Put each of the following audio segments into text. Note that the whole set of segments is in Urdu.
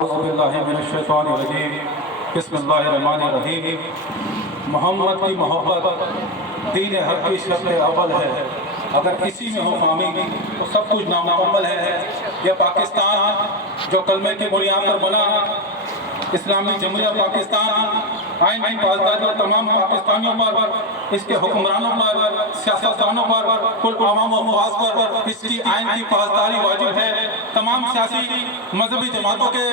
اعوذ باللہ من الشیطان الرجیم بسم اللہ الرحمن الرحیم۔ محمد کی محبت دین حق کی شرط اول ہے، اگر کسی میں ہو خامی تو سب کچھ نامکمل ہے۔ یہ پاکستان جو کلمے کی بنیاد پر بنا، اسلامی جمہوریہ پاکستان آئین کی پاسداری اور تمام پاکستانیوں پر، اس کے حکمرانوں پر، سیاستدانوں پر، کل عوام و خواص پر اس کی آئین کی پاسداری واجب ہے۔ تمام سیاسی مذہبی جماعتوں کے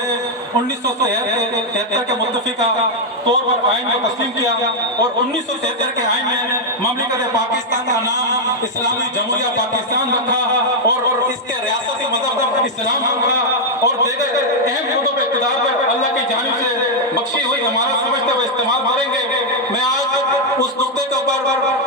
1973 کے متفقہ طور پر آئین کو تسلیم کیا اور 1973 کے آئین میں مملکت پاکستان کا نام اسلامی جمہوریہ پاکستان رکھا اور اس کے ریاستی مذہب اسلام رکھا اور دیگر اہم مدعوں پہ اقتدار پر اللہ کی جانب سے بخشی ہوئی امانت سمجھتے ہوئے استعمال کریں گے۔ میں آج اس نقطے کے اوپر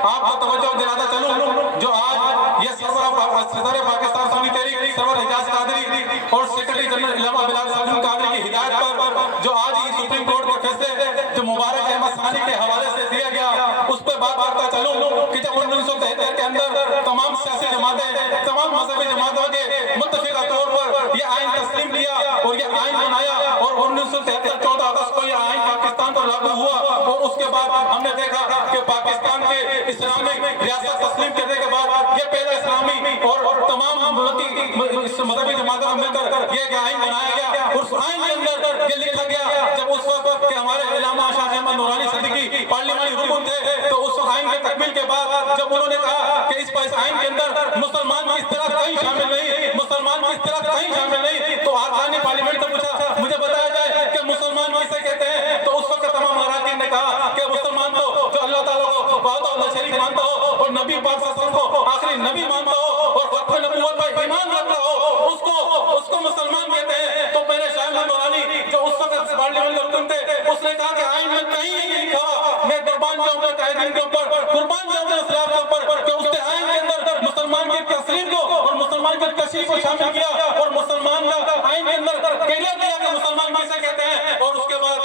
آپ کو توجہ دلاتا چلوں جو آج یہ صدر پاکستان سنی تحریک سرور اعجاز قادری اور سیکرٹری جنرل علامہ بلال صاحب قادری کی ہدایت پر جو آج یہ سپریم کورٹ کے فیصلے جو مبارک احمد ثانی کے حوالے سے دیا گیا اس پہ بات کرتا چلوں کہ جب 1973 کے اندر تمام سیاسی جماعتیں، تمام مذہبی جماعتوں کے متفقہ طور پر یہ آئین تسلیم کیا اور یہ آئین بنایا اور 1973 14 اگست کو یہ آئین پاکستان پر لاگو ہوا اور اس کے بعد ہم نے دیکھا کہ پاکستان کے اسلامی ریاست تسلیم کرنے کے بعد یہ پہلا اسلامی اور تمام مذہبی جماعتوں مل کر یہ آئین بنایا گیا اور اس آئین کے اندر یہ لکھا گیا جب اس وقت کہ ہمارے علامہ شاہ احمد نورانی صدیقی پارلیمانی رکن تھے تو اس آئین کے تکمیل کے بعد جب انہوں نے کہا کہ اس آئین کے اندر مسلمان کی اصطلاح کہیں شامل نہیں، مسلمان کی اصطلاح کہیں شامل نہیں، تو آرکان پارلیمنٹ سے پوچھا مجھے بتایا جائے کہ مسلمان کسے کہتے ہیں، تو اس وقت تمام اراکین نے کہا کہ مسلمان تو جو اللہ تعالیٰ کو وحدہ لا شریک مانتا ہو اور نبی پاک صلی اللہ علیہ وسلم کو آخری نبی مانتا ہو اور ختم نبوت پر ایمان رکھتا ہو اس کو مسلمان کہتے ہیں۔ تو میرے شاہ احمد نورانی جو اس وقت پارلیمنٹ کے رکن تھے اس نے کہا کہ آئین میں کہیں نہیں لکھا، میں قربان جاؤں گا قائدین کے اوپر، قربان جاؤں گا اسلاف کے اوپر کہ اس نے آئین کے اندر مسلمان کی تصریف کو اور مسلمان کی تشریف کو شامل کیا اور مسلمان کا آئین کے اندر کلیئر کیا کہ مسلمان کیسے کہتے ہیں۔ اور اس کے بعد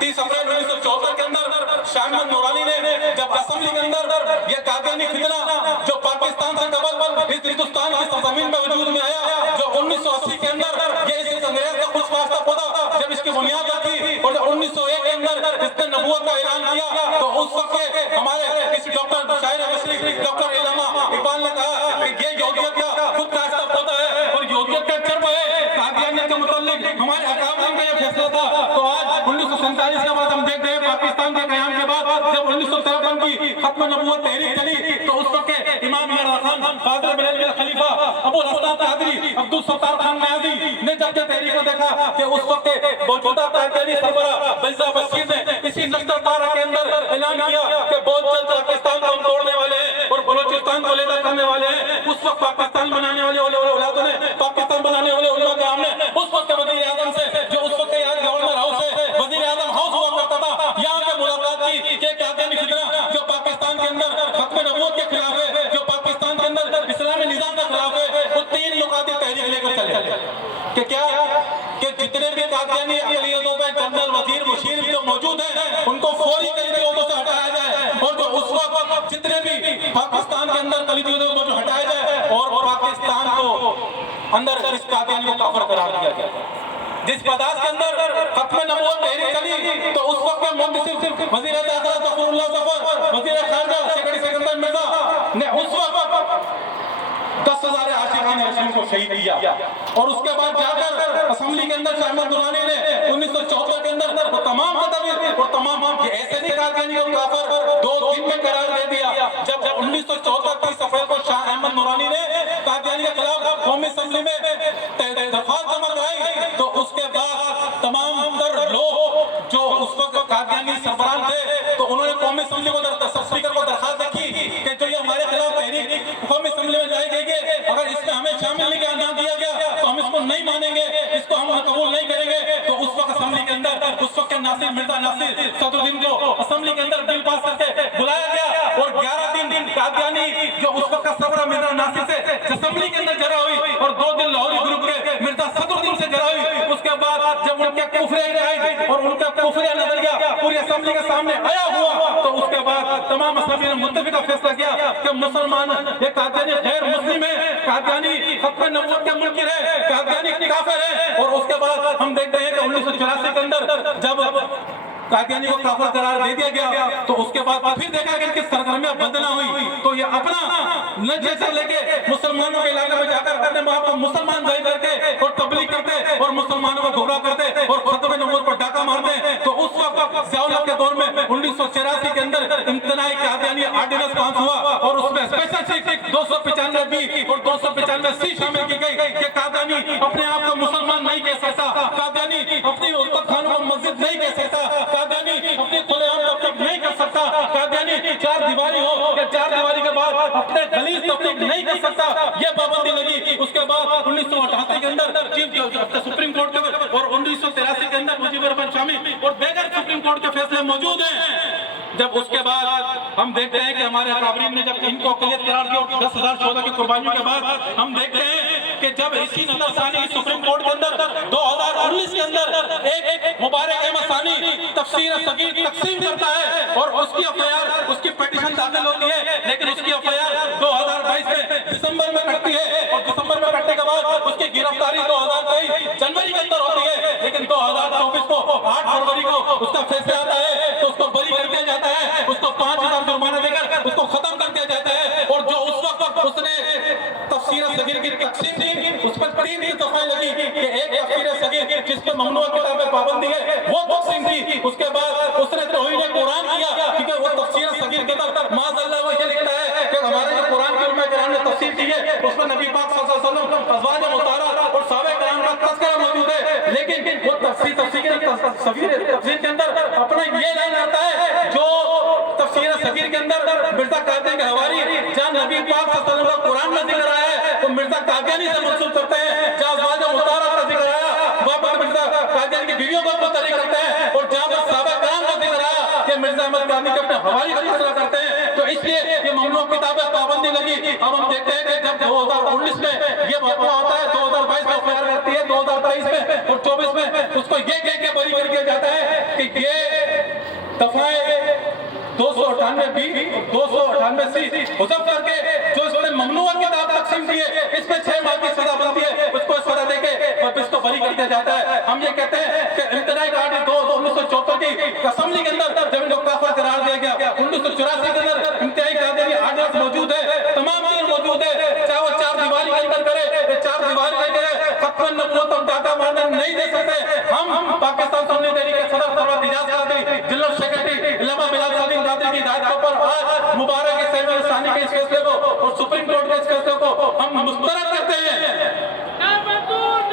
30 اپریل 1974 کے اندر شاہ احمد نورانی نے جب اسمبلی کے اندر یہ قادیانی فتنہ جو پاکستان سے قبل اس ہندوستان کی سرزمین میں وجود میں آیا، جو 1980 کے اندر یہ اس انگریز کا خود کاشتہ پودا جب اس کی بنیاد رکھی اور 1901 کے اندر اس نے نبوت کا اعلان کیا تو اس وقت ہمارے کسی ڈاکٹر شاعر مصری ڈاکٹر علامہ اقبال نے کہا کہ یہ یہودیت کا خود کاشتہ پودا ہے اور یہودیت کا جرم ہے۔ قادیانیت کے متعلق ہمارے اکابرین کا یہ فیصلہ تھا۔ تو آج 1947 کے بعد ہم دیکھ رہے ہیں پاکستان کے قیام کے بعد جب 1953 کی ختم نبوت تحریک چلی تو اس وقت امام میرا خان فاضل بریلوی خلیفہ ابو الحسن قادری عبدالستار خان نیازی نے جب یہ تحریک کو دیکھا کہ اس وقت موجودہ قادیانی سربراہ مرزا بشیر نے اسی نشتر پارہ کے اندر اعلان کیا کہ بہت جلد پاکستان کو ہم توڑنے والے ہیں اور بلوچستان کو علیحدہ کرنے والے ہیں۔ اس وقت پاکستان بنانے والے اولادوں نے، پاکستان بنانے والے علماء کرام نے اس وقت وزیر اعظم سے جو اس وقت یہاں گورنر ہاؤس ہے، وزیر اعظم ہاؤس ہوا کرتا تھا، یہاں پہ ملاقات کی کہ قادیانی فتنہ جو پاکستان کے اندر ختم نبوت کے خلاف ہے، جو پاکستان کے اندر اسلامی نظام کے خلاف ہے، وہ 3 نکاتی تحریک لے کر چلے کہ کیا کہ جتنے بھی قادیانی اقلیتوں پہ جنرل وزیر مشیر جو موجود ہیں ان کو فوری قلیدی عہدوں سے ہٹایا جائے اور جو اس وقت جتنے بھی پاکستان کے اندر قلیدی عہدوں کو ہٹایا جائے اور پاکستان کو اندر اس قادیانی کو کافر قرار دیا گیا۔ جس پداس کے اندر ختم نبوت تحریک چلی تو اس وقت محدث وزیر داخلہ ظفر اللہ ظفر، وزیر خارجہ سیکرٹری سکندر مرزا نے اس وقت 10,000 عاشقان رسول کو شہید کیا اور اس کے بعد جا کر اسمبلی کے اندر شاہ احمد نورانی نے 1974 کے اندر وہ تمام تدابیر اور تمام یہ ایسے نہیں قادیانی اور کافر 2 دن میں قرار دے دیا۔ جب 1974 30 اپریل کو شاہ احمد نورانی نے قادیانی کے خلاف قومی اسمبلی میں درخواست جمع کرائی تو اس کے بعد تمام تر لوگ جو اس وقت قادیانی سربراہ تھے تو انہوں نے قومی اسمبلی کو اسپیکر کو درخواست رکھی کہ جو یہ ہمارے خلاف تحریک قومی اسمبلی میں لائی گئی ہے اگر اس میں ہمیں شامل نہیں نہ دیا گیا تو ہم اس کو نہیں مانیں گے، اس کو ہم قبول نہیں کریں گے۔ تو اس وقت اسمبلی کے اندر اس وقت ناصر مرزا ناصر صدر الدین کو اسمبلی کے اندر بل پاس کر کے بلایا گیا اور 11 دن قادیانی جو اس وقت کا سربراہ مرزا ناصر سے اسمبلی کے اندر جرا ہوئی اور 2 دن لاہوری گروپ کے مرزا صدر الدین سے جرا ہوئی۔ اس کے بعد جب ان کے کفر عقائد اور ان کا کفر نظریہ پوری اسمبلی کے سامنے آیا ہوا تو اس کے بعد تمام اسمبلی نے متفقہ فیصلہ کیا کہ مسلمان یہ قادیانی غیر مسلم ہے، قادیانی ختم نبوت کے منکر ہے، قادیانی کافر ہے۔ اور اس کے بعد ہم دیکھتے ہیں کہ 1984 کے اندر جب قادیانی کو کافر قرار دے دیا گیا تو اس کے بعد پھر دیکھا کہ ان کی سرگرمیاں بند نہ ہوئی تو یہ اپنا نجس لے کے مسلمانوں کے علاقے میں جا کر اپنے وہاں کو مسلمان ظاہر کر کے اور تبلیغ کرتے اور مسلمانوں کو گمراہ کرتے اور ختم نبوت پر ڈاکہ مارتے۔ تو اس وقت ضیاء الحق کے دور میں 1984 کے اندر امتناعی قادیانی آرڈیننس پاس ہوا اور اس میں اسپیسیفک 295 بی اور 295 سی شامل کی گئی کہ قادیانی اپنے آپ کو مسلمان نہیں کہہ سکتا، قادیانی اپنی الفت خانوں کو مسجد نہیں کہہ سکتا، قادیانی اپنی کھلے عام تبلیغ نہیں کر سکتا، قادیانی چار دیواری ہو یا چار دیواری کے بعد اپنے غلیظ تبلیغ نہیں کر سکتا، یہ پابندی لگی۔ اس کے بعد 1988 کے اندر چیف سپریم کورٹ کے اور 1983 کے اندر مجیب الرحمان شامی اور دیگر سپریم کورٹ کے فیصلے موجود ہیں۔ جب اس کے بعد ہم دیکھتے ہیں کہ ہمارے اکابرین نے جب ان کو اقلیت قرار دیا اور 10,000 شہداء کی قربانیوں کے بعد ہم دیکھتے ہیں کہ جب اسی نظر ثانی سپریم کورٹ کے اندر 2019 کے اندر ایک مبارک احمد ثانی تفسیر صغیر تقسیم کرتا ہے اور اس کی ایف آئی آر اس کی پیٹیشن داخل ہوتی ہے، لیکن اس کی ایف آئی آر 2022 میں دسمبر میں کٹتی ہے اور دسمبر میں کٹنے کے بعد اس کی گرفتاری 2023 جنوری کے اندر ہوتی ہے، لیکن 2024 کو 8 فروری کو اس کا فیصلہ آتا ہے تو اس کو بری کر دیا جاتا ہے، اس کو 5,000 جرمانہ دے کر اس کو ختم کر دیا جاتا ہے۔ اور جو اس وقت اس نے تفسیر صغیر کی تقسیم دی اس پر 3 دفعہ لگی کہ ایک تفسیر صغیر جس پر ممنوع کتابیں پابندی ہے وہ تقسیم تھی، اس کے بعد اس نے توہین قرآن کیا کیونکہ وہ تفسیر صغیر کے اندر معاذ اللہ وہ یہ لکھتا ہے کہ ہمارے جو قرآن کے علماء کرام نے تفسیر کی ہے اس میں نبی پاک صلی اللہ علیہ وسلم ازواج مطہرہ اور صحابہ کرام کا تذکرہ موجود ہے، لیکن وہ تفسیر کے اندر اپنا یہ اعلان کرتا ہے جو تفسیر صغیر کے اندر مرزا قادیانی کے حواری جہاں نبی پاک صلی اللہ علیہ وسلم کا قرآن میں ذکر آیا ہے وہ مرزا قادیانی سے منسوب کرتے ہیں، جہاں ازواج مطہرہ کا ذکر آیا وہاں پر مرزا قادیانی کی بیویوں کو متحرک کرتے ہیں، اور جہاں پر صحابہ کرام کا ذکر آیا کہ مرزا احمد قادیانی کے اپنے حواری کا تذکرہ کرتے ہیں۔ تو اس لیے یہ ممنوع کتابیں پابندی لگی۔ اب ہم دیکھتے ہیں کہ جب 2019 میں یہ واقعہ ہوتا ہے 2022 میں ایف آئی آر کرتی ہے 2023 میں اور 24 میں اس کو یہ کہہ کے بری کر دیا جاتا ہے کہ یہ دفعہ 298 بی 298 سی حذف کر کے جو اس نے ممنوع کتاب تقسیم دی ہے اس میں 6 ماہ کی سزا بنتی ہے، اس کو سزا دے کے اور اس کو بری کر دیا جاتا ہے۔ ہم یہ کہتے ہیں کہ امتناعی قانون 1974 کی اسمبلی کے اندر جب ان کو کافر قرار دیا گیا 1984 کے اندر امتناعی قانونی آرڈیننس موجود ہے، تمام چیز موجود ہے، چاہے وہ 4 دیواری کے اندر کرے یا 4 دیواری کے کرے ختم نبوت ہم ڈاکہ مارنے نہیں دے سکتے۔ ہم پاکستان سنی تحریک کے صدر سرور اعجاز قادری جنرل سیکرٹری علامہ بلال سلیم قادری کی ہدایت پر آج مبارک سید ثانی کے اس فیصلے کو اور سپریم کورٹ کے اس فیصلے کو ہم مسترد کرتے ہیں۔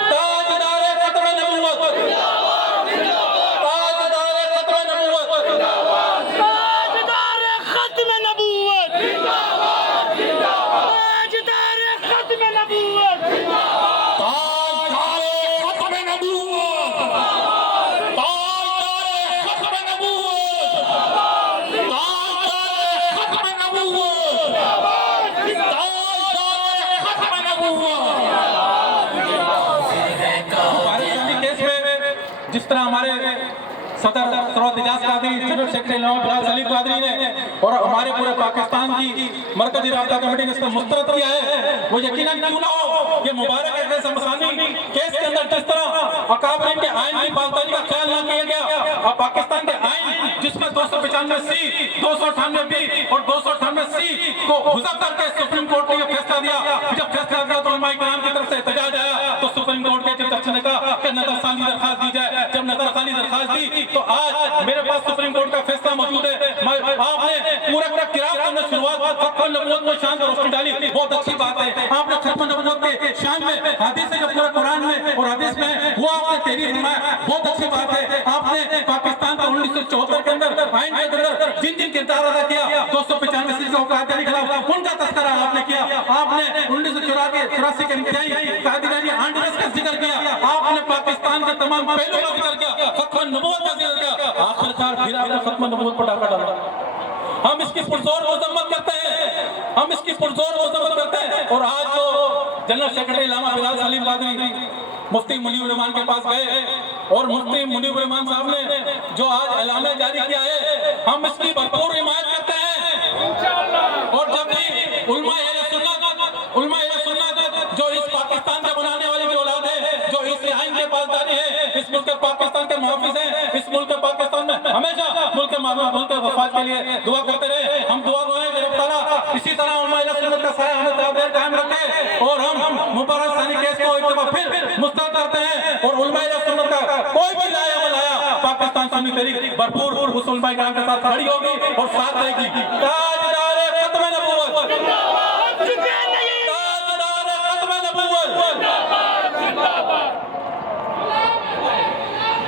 تاجدار ختم نبوت، تاجدار ختم نبوت، تاجدار ختم نبوت، تاجدار ختم نبوت، جس طرح ہمارے صدر سرور اعجاز قادری جنرل سیکرٹری علامہ بلال سلیم قادری نے اور ہمارے پورے پاکستان کی مرکزی رابطہ کمیٹی نے اس کو مسترد کیا ہے، وہ یقیناً کیوں نہ ہو یہ مبارک احسان مسانی کیس کے اندر جس طرح اکابرین کے آئین کی پاسداری کا خیال نہ کیا گیا، اب پاکستان کے آئین جس میں 295 سی 298 بی اور 298 سی کو حذف کر کے سپریم کورٹ نے یہ فیصلہ دیا، جب فیصلہ دیا تو علماء کرام کی طرف سے احتجاج آیا تو سپریم کورٹ کے چیف جسٹس نے کہا کہ نظر ثانی درخواست دی جائے، جب نظر ثانی درخواست دی تو آج میرے پاس سپریم کورٹ کا فیصلہ موجود ہے۔ آپ نے پورا قرار کرنے شروعات ختم نبوت میں شان کو روشنی ڈالی، بہت اچھی بات ہے۔ آپ نے ختم نبوت کے شان میں حدیث سے جو پورا قرآن میں اور حدیث میں وہ آپ نے تحریر فرمایا، بہت اچھی بات ہے۔ آپ نے پاکستان کا 1974 کے اندر آئین کے اندر جن کردار ادا کیا 295 سی کو قادیانی کے خلاف ان کا تذکرہ آپ نے کیا، آپ نے 1984 کے امتیائی قادیانی آرڈیننس کا ذکر کیا، آپ نے پاکستان کے تمام پہلو کا ذکر کیا، ختم نبوت کا ذکر کیا، آخرکار پھر آپ نے ختم نبوت پر ڈاکہ ڈالا۔ ہم اس کی پرزور مذمت کرتے ہیں، ہم اس کی پرزور مذمت کرتے ہیں، اور آج جو جنرل سیکرٹری علامہ بلال سلیم قادری مفتی منیب الرحمان کے پاس گئے اور مفتی منیب الرحمان صاحب نے جو آج اعلامیہ جاری کیا ہے ہم اس کی بھرپور حمایت کرتے ہیں، اور جب بھی علماء اہل سنت جو اس پاکستان کے بنانے والے کی اولاد ہے، جو اس آئین کے پاسداری ہے، اس ملک پاکستان کے محافظ ہیں، اس ملک پاکستان میں ہمیشہ ملک وفات کے لیے دعا کرتے رہے. ہم دعا گو ہیں کہ رب تعالیٰ اسی طرح علماء اہل سنت کا سایہ ہمیں قائم رکھے اور ہم مبارک ثانی کیس کو ایک دفعہ پھر مسترد کرتے ہیں، اور علماء اہل سنت کا کوئی بھی رائے عمل آیا پاکستان سنی تحریک بھرپور اس علماء کرام کے ساتھ کھڑی ہوگی اور ساتھ دے گی.